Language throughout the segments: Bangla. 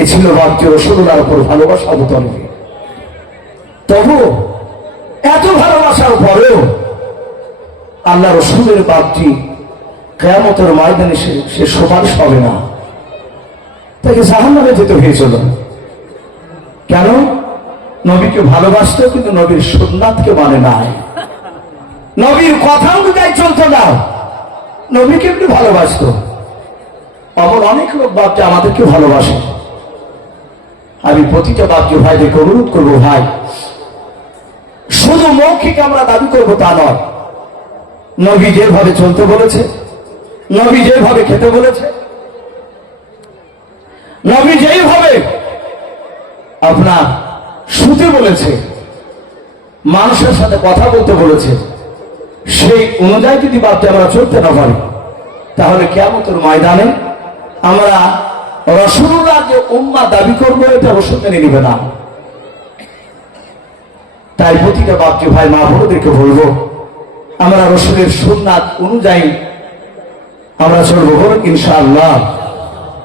এ ছিল বাপটি রাসূলুল্লাহর উপর ভালোবাসা আবু তালেবের। তবু এত ভালোবাসার পরেও আল্লাহ রাসূলের বাপটি কিয়ামতের ময়দানে সে সুপারিশ পাবে না, তাকে জাহান্নামে যেতে হয়েছিল। কেন? নবীকে ভালোবাসত কিন্তু নবীর সুন্নাতকে মানে নাই, নবীর কথা অনুযায়ী চলতো না, নবীকে একটু ভালোবাসত। অমন অনেক লোক বাপটি আমাদেরকে ভালোবাসে। আমি প্রতিটা বাপটি ভাইদেরকে অনুরোধ করবো, ভাই শুধু মৌখিক আমরা দাবি করবো তা নয়, নবী যেভাবে চলতে বলেছে, নবী যেভাবে খেতে বলেছে, নবী যেইভাবে আপনার শুতে বলেছে, মানুষের সাথে কথা বলতে বলেছে, সেই অনুযায়ী যদি বাপটি আমরা চলতে না পারি, তাহলে কিয়ামতের ময়দানে আমরা রাসূলুল্লাহ যে উম্মাহ দাবি করবো এটা রাসূল মেনে নিবে না। তাই প্রতিটা বাপটি ভাই মা বোনদেরকে বলবো, আমরা রাসূলের সুন্নাত অনুযায়ী আমরা চলবো, বলুন ইনশাআল্লাহ।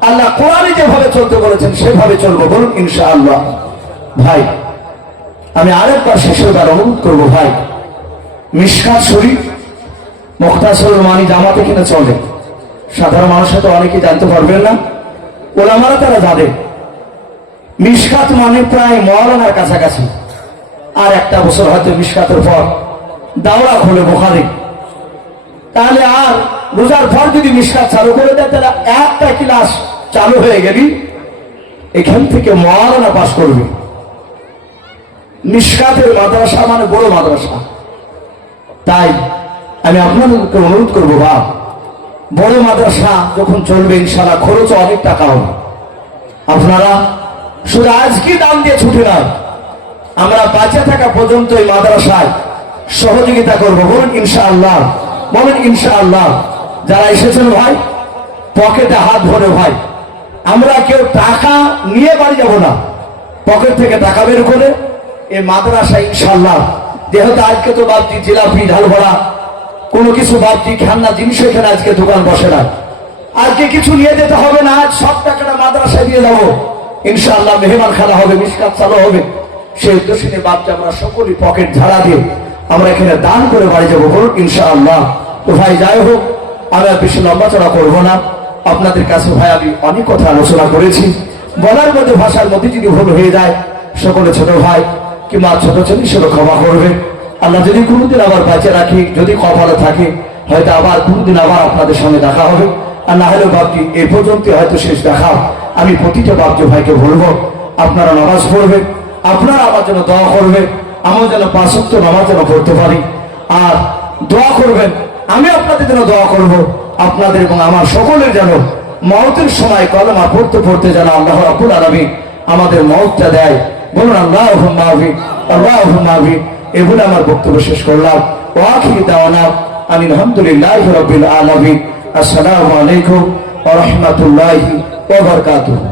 আল্লাহ কোরআনে যেভাবে চলতে বলেছেন সেভাবে চলবো, বলুন ইনশাআল্লাহ। ভাই আমি আরেকবার শেষেরবার অনুরোধ করবো, ভাই মিশকাত শরীফ মুখতাসরুল মানি জামাতে কিনা চলে, সাধারণ মানুষ তো অনেকে জানতে পারবেন না, ওলামারা তারা জানে। মিশকাত মানে প্রায় মওলানার কাছাকাছি, আর একটা বছর হয়তো মিশকাতের পর দাওরা খোলে বুখারী, তাহলে আর রোজার পর যদি মিশকাত চালু করে দেয় তাহলে একটা ক্লাস চালু হয়ে গেলি এখান থেকে মওলানা পাস করবে। মিশকাতের মাদ্রাসা মানে বড় মাদ্রাসা। তাই আমি আপনাদেরকে অনুরোধ করবো, বাপ বড় মাদ্রাসা যখন চলবে ইনশাআল্লাহ খরচ অনেক টাকা হবে। আপনারা শুধু আজকে দাম দিয়ে ছুটে নয়, আমরা বাঁচে থাকা পর্যন্ত এই মাদ্রাসায় সহযোগিতা করবো, বলুন ইনশাআল্লাহ, বলুন ইনশাআল্লাহ। যারা এসেছেন ভাই পকেটে হাত ভরে, ভাই আমরা কেউ টাকা নিয়ে বাড়ি যাব না, পকেট থেকে টাকা বের করে এই মাদ্রাসা ইনশাআল্লাহ, যেহেতু আজকে তো বাপটি জিলাপি ঢাল ভরা কোনো কিছু বাপটি খেলনা জিনিস এখানে আজকে দোকান বসে না, আজকে কিছু নিয়ে যেতে হবে না, আজ সব টাকাটা মাদ্রাসায় দিয়ে যাবো ইনশাআল্লাহ। মেহমান খানা হবে, মিশকাত চালু হবে, সেই উদ্দেশ্যে নিয়ে বাপটি আমরা সকলেই পকেট ঝাড়া দিয়ে আমরা এখানে দান করে বাড়ি যাবো, বলুন ইনশাআল্লাহ। তো ভাই যাই হোক, আমি আর বেশি লম্বা চড়া করবো না। আপনাদের কাছে ভাই আমি অনেক কথা আলোচনা করেছি, বলার মধ্যে ভাষার মধ্যে যদি ভুল হয়ে যায় সকলে ছোট ভাই কিংবা ছোট ছোট সেটা ক্ষমা করবে। আল্লাহ যদি কোনোদিন আবার বাঁচে রাখি, যদি কপালে থাকে, হয়তো আবার কোনোদিন আবার আপনাদের সঙ্গে দেখা হবে, আর না হলেও বাপটি এ পর্যন্ত হয়তো শেষ দেখা। আমি প্রতিটা বাপটি ভাইকে বলবো, আপনারা নামাজ পড়বেন, আপনারা আমার জন্য দোয়া করবেন, আমার যেন 5 ওয়াক্ত নামাজ যেন পড়তে পারি, আর দোয়া করবেন আমি আপনাদের জন্য দোয়া করব, আপনাদের এবং আমার সকলের যেন মওতের সময় কলেমা পড়তে পড়তে যেন আল্লাহ রাব্বুল আলামিন আমাদের মওতটা দেয়, বলুন আল্লাহুম্মা আমিন, আল্লাহুম্মা আমিন। এই বলে আমার বক্তব্য শেষ করলাম। ওয়া আখিরু দাওয়ানা আনিল হামদুলিল্লাহি রাব্বিল আলামিন। আসসালামু আলাইকুম ওয়া রাহমাতুল্লাহি ওয়া বারাকাতুহু।